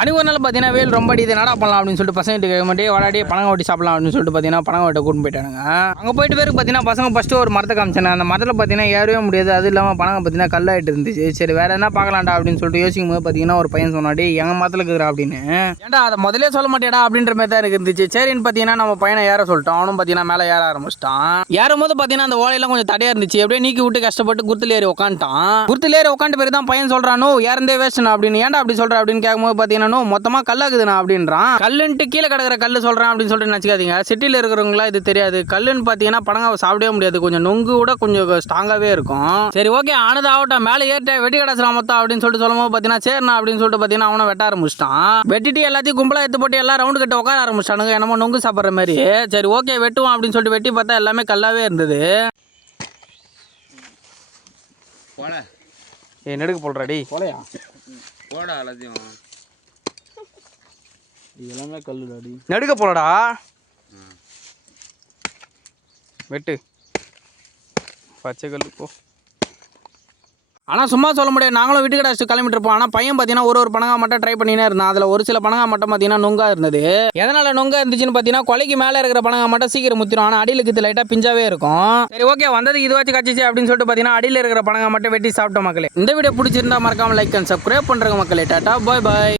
அனுகுவனால பார்த்தீங்கன்னா வேல் ரொம்ப அடிது நடா பண்ணலாம் அப்படின்னு சொல்லிட்டு பசங்க கேட்க மாட்டே வாடாடி பணம் ஓட்டி சாப்பிடலாம் அப்படின்னு சொல்லிட்டு பார்த்தீங்கன்னா பணம் ஓட்ட கூட்டு போயிட்டானுங்க. அங்கே போயிட்டு பேருக்கு பார்த்தீங்கன்னா பசங்க ஃபஸ்ட்டு ஒரு மரத்தை காமிச்சாங்க அந்த மரத்தில் பார்த்தீங்கன்னா ஏறவே முடியாது. அது இல்லாமல் பணம் பார்த்தீங்கன்னா கல்லாயிட்டு இருந்துச்சு. சரி வேற என்ன பார்க்கலாம்டா அப்படின்னு சொல்லிட்டு யோசிக்கும் போது பார்த்தீங்கன்னா ஒரு பையன் சொன்னாடி எங்கள் மரத்தில் இருக்கிறா அப்படின்னு. ஏன்டா அதை முதல்ல சொல்ல மாட்டேடா அப்படின்ற மாதிரி தான் எனக்கு இருந்துச்சு. சரின்னு பார்த்தீங்கன்னா நம்ம பையனை ஏற சொல்லிட்டோம். அவனும் பார்த்தீங்கன்னா மேலே ஏற ஆரம்பிச்சிட்டான். ஏறும் போது பார்த்தீங்கன்னா அந்த ஓலையெல்லாம் கொஞ்சம் தடையா இருந்துச்சு. அப்படியே நீக்கி விட்டு கஷ்டப்பட்டு குருத்துல ஏறி உட்காந்துட்டான் குருத்துல ஏறி உட்காந்து பேர் தான் பையன் சொல்கிறானோ ஏறந்தே வேஸ்ட்ண்ணா அப்படின்னு. ஏன்டா அப்படி சொல்ற? அப்படின்னு கேட்கும்போது பார்த்தீங்கன்னா மொத்தமாக கல்லாக்குதுண்ணா அப்படின்றான். கல்லுன்ட்டு கீழே கிடக்கிற கல் சொல்கிறேன் அப்படின்னு சொல்லிட்டு நினச்சிக்காதீங்க. சிட்டியில் இருக்கிறவங்களா இது தெரியாது. கல்லுன்னு பார்த்தீங்கன்னா படங்க சாப்பிடவே முடியாது. கொஞ்சம் நொங்கு கூட கொஞ்சம் ஸ்ட்ராங்காகவே இருக்கும். சரி ஓகே ஆனது ஆகட்டும். மேலே ஏற்ற வெட்டி கிடச்சிடலாம் மொத்தம் அப்படின்னு சொல்லிட்டு சொல்லும்போது பார்த்தீங்கன்னா சரிண்ணா அப்படின்னு சொல்லிட்டு பார்த்தீங்கன்னா அவனை வெட்ட ஆரம்பிச்சிட்டான். வெட்டிட்டு எல்லாத்தையும் கும்பலாக எடுத்து போட்டு எல்லாம் ரவுண்டு கட்ட உட்கார ஆரம்பிச்சிட்டானுங்க. என்னமோ நொங்கு சாப்பிட்ற மாதிரி. சரி ஓகே வெட்டுவோம் அப்படின்னு சொல்லிட்டு வெட்டி பார்த்தா எல்லாமே கல்லாவே இருந்தது. போல. ஏ நெடுக்கு போடுறாடி போலையா? போட எல்லாத்தையும். எல்லாமே கல்லுடாடி. நெடுக்க போலடா. வெட்டு. பச்சை கல் போ. ஆனால் சும்மா சொல்ல முடியாது. நாங்களும் வீட்டுக்கு அடிச்சு கிளம்பிட்டு இருப்போம். ஆனால் பையன் பார்த்தீங்கன்னா ஒரு ஒரு பணங்கா மட்டும் ட்ரை பண்ணினே இருந்தான். அதில் ஒரு சில பணங்கா மட்டும் பார்த்தீங்கன்னா நொங்கா இருந்தது. எதனால் நொங்கா இருந்துச்சுன்னு பார்த்தீங்கன்னா கொலைக்கு மேலே இருக்கிற பணங்கா மட்டும் சீக்கிரம் முத்திரும். ஆனால் அடியில் இருக்கிறது லைட்டாக பிஞ்சாவே இருக்கும். சரி ஓகே வந்தது இதுவாச்சும் கச்சிச்சு அப்படின்னு சொல்லிட்டு பார்த்தீங்கன்னா அடியில் இருக்கிற பணங்கா மட்டும் வெட்டி சாப்பிட்டோம் மக்களே. இந்த வீடியோ பிடிச்சிருந்தா மறக்காம லைக் அண்ட் சப்ஸ்கிரைப் பண்ணுறங்க மக்களே. டாட்டா பாய் பாய்